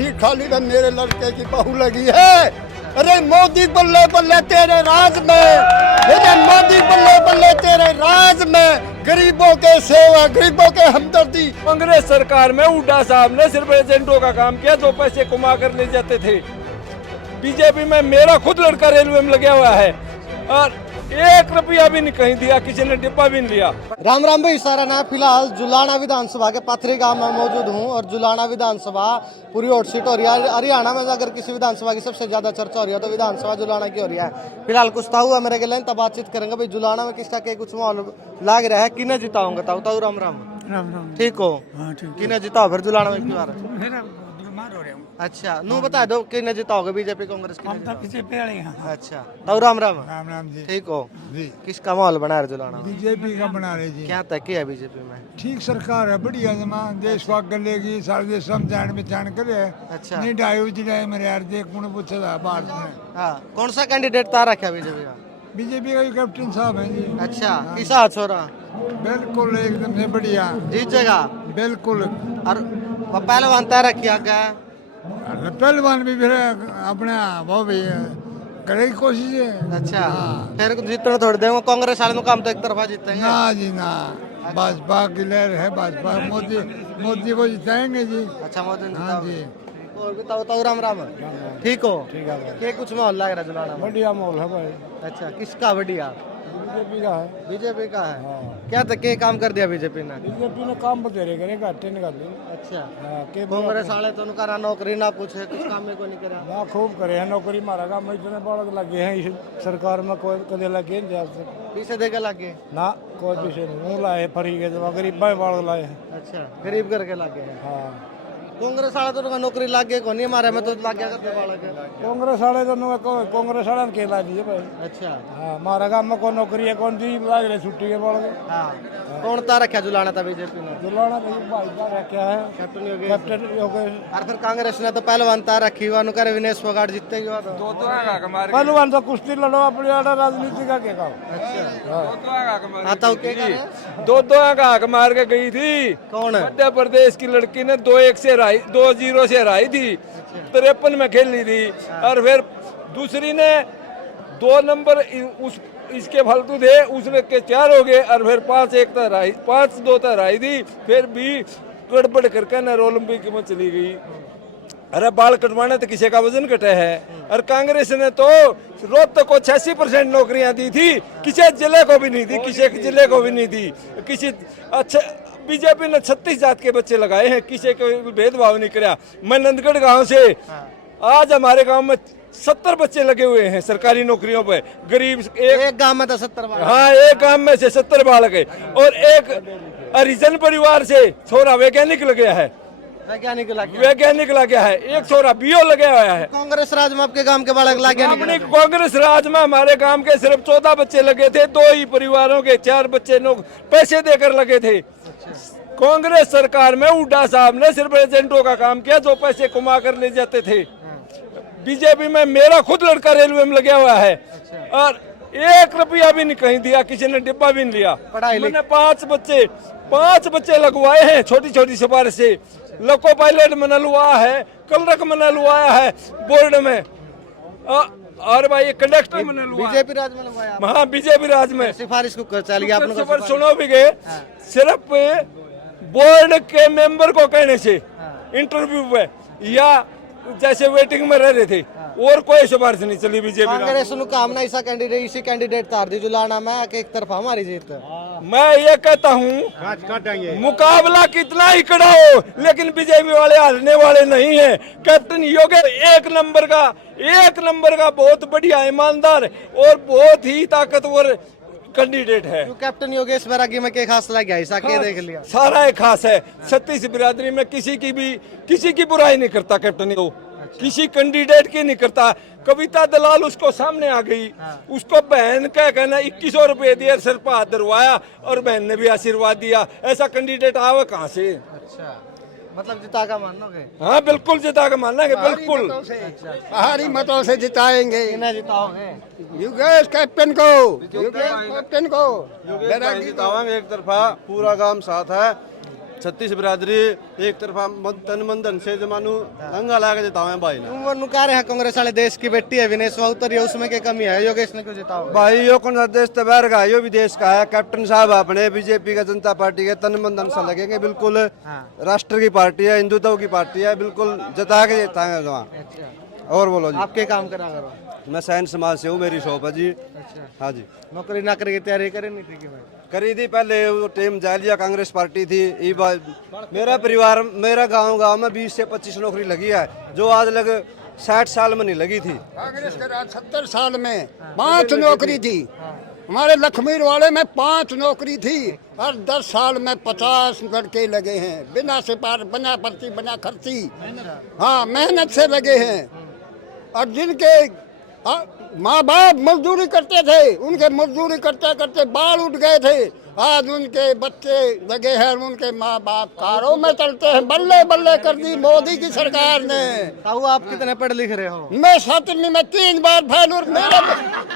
Seat खाली तो मेरे लड़के की बहू लगी है। अरे मोदी बल्ले बल्ले तेरे राज में, अरे मोदी बल्ले बल्ले तेरे राज में, गरीबों के सेवा, गरीबों के हमदर्दी। कांग्रेस सरकार में हुड्डा साहब ने सिर्फ एजेंटों का काम किया जो पैसे कमा कर ले जाते थे। बीजेपी में मेरा खुद लड़का रेलवे में लगा हुआ है और 1 रुपया भी नहीं कहीं दिया, किसी ने डिब्बा भी नहीं लिया। राम राम भाई, सारा ना फिलहाल जुलाना विधानसभा के पाथरी गांव में मौजूद हूं और जुलाना विधानसभा पूरी हॉट सीट हो रही है। हरियाणा में अगर किसी विधानसभा की सबसे ज्यादा चर्चा हो रही है तो विधानसभा जुलाना की हो रही है। फिलहाल कुछ ताऊ है मेरे के लिए, तब बातचीत करेंगे भाई जुलाना में किसका के कुछ माहौल लाग रहा है, किन्हें जिताऊंगा। ताऊ ताऊ राम राम। राम राम। ठीक हो? हाँ ठीक। किन्हें जिताओ फिर जुलाना में इस बार? मेरा बीमार हो रहा हूँ। अच्छा नू बता दो किन्हें जिताओगे, बीजेपी कांग्रेस हम की? तो बीजेपी वाले हैं। अच्छा ताऊ राम राम। राम राम जी। ठीक हो? जी। किसका माहौल बना है जुलाना में? बीजेपी का बना रहे जी। क्या तय किया बीजेपी में? ठीक सरकार है, बढ़िया जमा देश को आगे लेगी, सारे देश समझाने में करे। अच्छा। नहीं ढाई जिले मेरे यार देख कौन पूछा था भारत में। हाँ कौन सा कैंडिडेट तार रखा बीजेपी का? बीजेपी का कैप्टन साहब है जी। अच्छा किस हाथ छोरा? बिल्कुल एकदम से बढ़िया। जीतेगा बिल्कुल। और पहलवान तय रखिया क्या? पहलवान भी फिर अपने वो भी करेगी कोशिश है। अच्छा हाँ। फिर जीतने थोड़ी देंगे, कांग्रेस वाले काम तो एक तरफा जीतेंगे। ना जी ना, भाजपा की लहर है, भाजपा मोदी मोदी को जिताएंगे जी। अच्छा मोदी ने हाँ जिताओगे। जी। और बताओ ताऊ राम राम। ठीक हो? ठीक है भाई। के कुछ माहौल लग रहा है जुलाना में? बढ़िया माहौल है भाई। अच्छा किसका बढ़िया? बीजेपी का है। बीजेपी का है। हाँ। क्या तक के काम कर दिया बीजेपी ने? बीजेपी ने काम बतेरे करे, घाटे निकाल दी। अच्छा हाँ, के कांग्रेस वाले तो उनका ना नौकरी ना कुछ है, कुछ काम में कोई नहीं करा। ना खूब करे हैं नौकरी, मारा काम इतने बड़क लगे हैं इस सरकार में, कोई कदे लगे नहीं आज तक। पीछे देखे लगे? ना कोई पीछे नहीं, मुँह लाए फरी के तो गरीब भाई बाढ़ लाए हैं। अच्छा गरीब करके लगे हैं। हाँ कांग्रेस वाला तो उनका नौकरी लग गई, कौन नहीं हमारे में तो लग गया करते बालक है। कांग्रेस वाले तो कांग्रेस वाले ने केला दिए भाई। अच्छा हाँ मारा काम में कौन नौकरी है, कौन दी लाग रहे छुट्टी के बाढ़ के। हाँ कौन ता रखा जुलाना था बीजेपी ने? जुलाना भाई क्या है, कैप्टन योगेश। कैप्टन योगेश। और फिर कांग्रेस ने तो पहलवान ता रखी हुआ, अनुकर विनेश फोगाट जीतेगी वो तो। पहलवान तो कुश्ती लड़ो अपनी आड़ा, राजनीति का क्या काम। अच्छा हाँ तो क्या कर रहे हैं? दो का हक मार के गई थी। कौन है? मध्य प्रदेश की लड़की ने 2-1 से हराई, 2-0 से हराई थी। 53 में खेल ली थी और फिर दूसरी ने 2 नंबर उस इसके फालतू थे, उसने के 4 हो गए और फिर 5-1 तक हराई, 5-2 तक हराई थी। फिर भी गड़बड़ करके न ओलंपिक में चली गई। अरे बाल कटवाने तो किसी का वजन कटे है। और कांग्रेस ने तो रोहतक को 86% नौकरियां दी थी, किसी जिले को भी नहीं दी, किसी जिले को भी नहीं दी। किसी अच्छा बीजेपी ने 36 जात के बच्चे लगाए हैं, किसी को भेदभाव नहीं किया। मैं नंदगढ़ गांव से, आज हमारे गांव में 70 बच्चे लगे हुए हैं सरकारी नौकरियों पे। गरीब एक गांव में तो 70 बालक। हाँ एक गांव में से 70 बालक है। और एक हरिजन परिवार से छोरा वैज्ञानिक लग गया है, वैज्ञानिक लग गया। वैज्ञानिक लग गया है। एक छोरा बीओ लगा हुआ है। कांग्रेस राज में आपके गांव के बालक लग गया अपनी कांग्रेस राज में हमारे गांव के सिर्फ 14 बच्चे लगे थे, 2 ही परिवारों के 4 बच्चे पैसे देकर लगे थे। कांग्रेस सरकार में हुड्डा साहब ने सिर्फ एजेंटों का काम किया जो पैसे कमा कर ले जाते थे। बीजेपी में मेरा खुद लड़का रेलवे में लगा हुआ है और 1 रुपया भी नहीं कहीं दिया, किसी ने डिब्बा भी नहीं लिया। मैंने 5 बच्चे लगवाए हैं, छोटी छोटी सिफारिश से। लोको पायलट में नलवाया है, कलरक में नलवाया है बोर्ड में, और भाई कंडक्टर में नलवाया। बीजेपी राज में लगवाया? हाँ बीजेपी राज में सिफारिश को कर चल गया आपने को सिफारिश सुनो भी गए। सिर्फ बोर्ड के मेंबर को कहने से इंटरव्यू पे या जैसे वेटिंग में रह रहे थे, और कोई सिफारिश नहीं चली बीजेपी। कांग्रेस नु काम ना इसी कैंडिडेट तार दी जुलाना में एक तरफा हमारी जीत। मैं ये कहता हूँ मुकाबला कितना ही कड़ा हो, लेकिन बीजेपी वाले हारने वाले नहीं है। कैप्टन योगेश एक नंबर का बहुत बढ़िया, ईमानदार और बहुत ही ताकतवर कैंडिडेट है। तो कैप्टन योगेश बैरागी में के खास लग गया, ऐसा के देख लिया? सारा एक खास है। 36 बिरादरी में किसी की बुराई नहीं करता कैप्टन को, किसी कैंडिडेट की नहीं करता। कविता दलाल उसको सामने आ गई, उसको बहन का कहना 2100 रुपए दिए, सिर पर हाथ धरवाया और बहन ने भी आशीर्वाद दिया। ऐसा कैंडिडेट आवे कहाँ से? अच्छा मतलब जिता का मानोगे? हाँ बिल्कुल जिता का मानना है, बिल्कुल भारी मतों से जिताएंगे। किन्हें जिताओगे? योगेश कैप्टन को, योगेश कैप्टन को जितावांगे एक तरफा, पूरा गांव साथ है। 36 बिरादरी एक तरफा तन मन धन से जमानू अंगा लाके जिताओ हैं भाई ना। तुम कह रहे हैं कांग्रेस वाले देश की बेटी है विनेश उतरी है, उसमें क्या कमी है? योगेश ने क्यों जिताओ? भाई यो कौन सा देश तबार का है, यो भी देश का है। कैप्टन साहब अपने बीजेपी का जनता पार्टी के तन मन धन से लगेंगे, बिल्कुल राष्ट्र की पार्टी है, हिंदुत्व की पार्टी है, बिल्कुल जता के जिताएंगे वहाँ। और बोलो जी। आपके काम करा करो। मैं सैन समाज से हूँ, मेरी शॉप है जी। हाँ जी। नौकरी नाकरी की तैयारी करे नहीं थी कि भाई? करी थी पहले, वो टीम जालिया कांग्रेस पार्टी थी। ई बार मेरा परिवार, मेरा गांव में 20 से 25 नौकरी लगी है, जो आज लग 60 साल में नहीं लगी थी। कांग्रेस के राज 70 साल में 5 नौकरी थी। हमारे लखमीर वाले में 5 नौकरी थी और 10 साल में 50 लड़के लगे हैं, बिना सिपार, बिना भर्ती, बिना खर्ची। हाँ, मेहनत से लगे हैं। और जिनके माँ बाप मजदूरी करते थे, उनके मजदूरी करते करते बाल उठ गए थे, आज उनके बच्चे लगे हैं, उनके माँ बाप कारों में चलते हैं। बल्ले बल्ले कर दी मोदी की सरकार ने। ताऊ आप कितने पढ़ लिख रहे हो? मैं 7वीं में 3 बार फेल और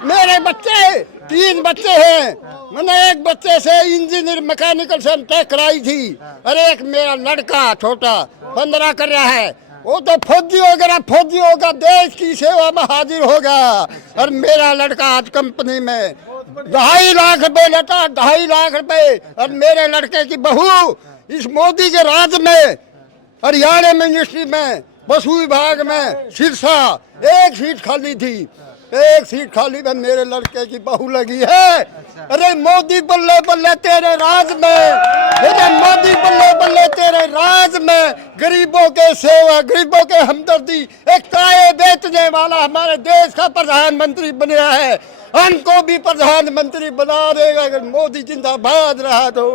मेरे बच्चे 3 बच्चे हैं। मैंने एक बच्चे से इंजीनियर मैकेनिकल से तय कराई थी, और एक मेरा लड़का छोटा 15 कर रहा है, वो तो फौजी होगा, देश की सेवा में हाजिर होगा। और मेरा लड़का आज कंपनी में 2.5 लाख रुपए लेता, 2.5 लाख रुपए। और मेरे लड़के की बहू इस मोदी के राज में हरियाणा मिनिस्ट्री में पशु विभाग में सिरसा एक सीट खाली थी, एक सीट खाली में मेरे लड़के की बहू लगी है। अरे मोदी बल्ले बल्ले तेरे राज में, अरे मोदी बल्ले बल्ले तेरे राज में। गरीबों के सेवा, गरीबों के हमदर्दी, एक ताए बेचने वाला हमारे देश का प्रधानमंत्री बना है। हमको भी प्रधानमंत्री बना देगा अगर मोदी जिंदाबाद रहा तो।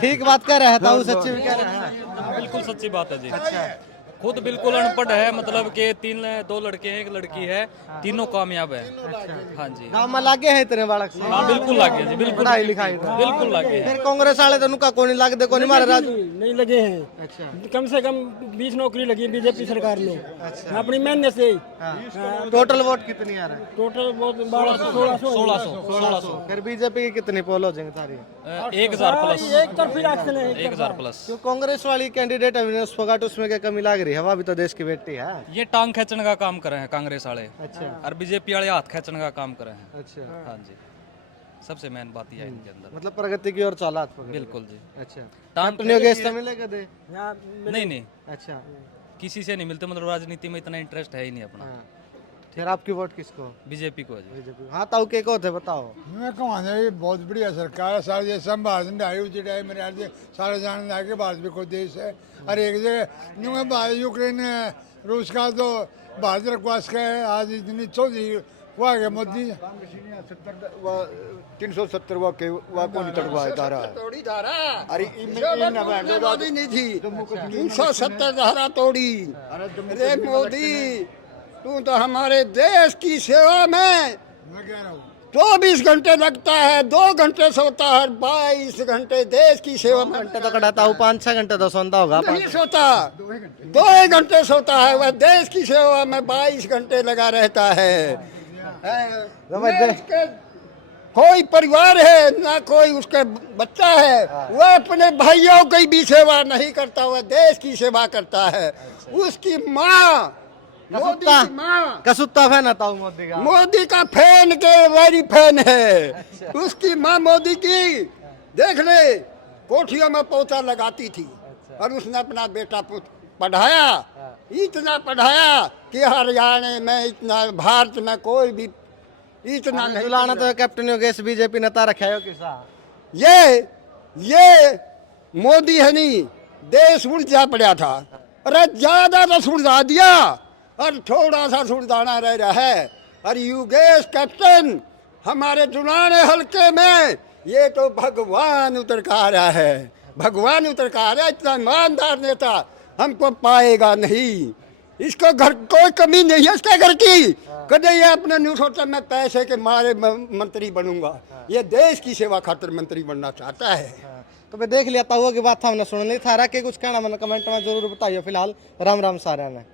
ठीक बात कह रहा है ताऊ, सच्ची भी कह रहा है। बिल्कुल सच्ची बात है जी। खुद बिल्कुल अनपढ़ है, मतलब कि 2 लड़के हैं, 1 लड़की है, तीनों कामयाब है। हाँ जी। गाँव में लागे हैं इतने बालक? हाँ बिल्कुल लागे जी, बिल्कुल पढ़ाई लिखाई बिल्कुल लागे हैं। फिर कांग्रेस वाले तो उनका कोई लाग दे, कोई मारे राज नहीं लगे हैं। अच्छा, कम से कम 20 नौकरी लगी है बीजेपी सरकार में। अच्छा। अपनी मेहनत से। टोटल वोट कितनी आ रहा है? टोटल वोट 1200 1600 फिर बीजेपी की कितनी पोल हो जाएंगे सारी? 1000 प्लस। एक तरफी एक्शन है। 1000 प्लस। जो कांग्रेस वाली कैंडिडेट है विनेश फोगाट, उसमें क्या कमी लग रही है? वह भी तो देश की बेटी है। ये टांग खींचने का काम कर रहे हैं कांग्रेस वाले, अच्छा और बीजेपी वाले हाथ खींचने का काम कर रहे हैं। अच्छा, हाँ जी, सबसे मेन बात यह है इनके अंदर। मतलब प्रगति की ओर चला। बिल्कुल जी। अच्छा, टांग कैप्टन योगेश तो मिलेगा दे? नहीं, अच्छा, किसी से नहीं मिलते, मतलब राजनीति में इतना इंटरेस्ट है ही नहीं अपना। हाँ। फिर आपकी वोट किसको? बीजेपी को है जी। बीजेपी। हाँ ताऊ के को थे बताओ। मैं कहूँगा ये बहुत बढ़िया सरकार है, सारे देश में भारत में ढाई उसी टाइम मेरे ख्याल से सारे जानने आगे भारत भी कोई देश है। और एक जगह यूक्रेन रूस का तो भारत रखवास का है। आज इतनी चौधरी हुआ गया मोदी 370 कौन तड़वा धारा तोड़ी धारा। अरे नहीं थी 370 धारा तोड़ी। अरे मोदी, तू तो हमारे देश की सेवा में 24 घंटे लगता है, 2 घंटे सोता है, 22 घंटे देश की सेवा में। घंटे तो कटाता हूँ, 5-6 घंटे तो सोता होगा। नहीं सोता, 2 घंटे सोता है। वह देश की सेवा में 22 घंटे लगा रहता है। देश के कोई परिवार है ना, कोई उसके बच्चा है, वह अपने भाइयों की भी सेवा नहीं करता, वह देश की सेवा करता है। उसकी माँ, मोदी की माँ कसुत्ता फैन आता हूँ मोदी का। मोदी का फैन के वेरी फैन है। उसकी माँ मोदी की देख ले, कोठियों में पोता लगाती थी। और उसने अपना बेटा पढ़ाया, इतना पढ़ाया कि हरियाणा में इतना, भारत में कोई भी इतना नहीं। जुलाना तो कैप्टन योगेश बीजेपी नेता रखा है किसा। ये मोदी है नहीं, देश उलझा पड़ा था। अरे ज्यादा तो सुलझा दिया और थोड़ा सा सुलझाना रह रहा है। और योगेश कैप्टन हमारे जुलाने हल्के में ये तो भगवान उतर का आ रहा है, भगवान उतर का आ रहा है। इतना ईमानदार नेता हमको पाएगा नहीं। इसको घर कोई कमी नहीं है इसके घर की। कदे ये अपने नहीं सोचा मैं पैसे के मारे मंत्री बनूंगा। ये देश की सेवा खातिर मंत्री बनना चाहता है। तो मैं देख लिया ताऊ की बात हमने सुन ली था। के कुछ कहना मैंने कमेंट में जरूर बताइए। फिलहाल राम राम सारा ने।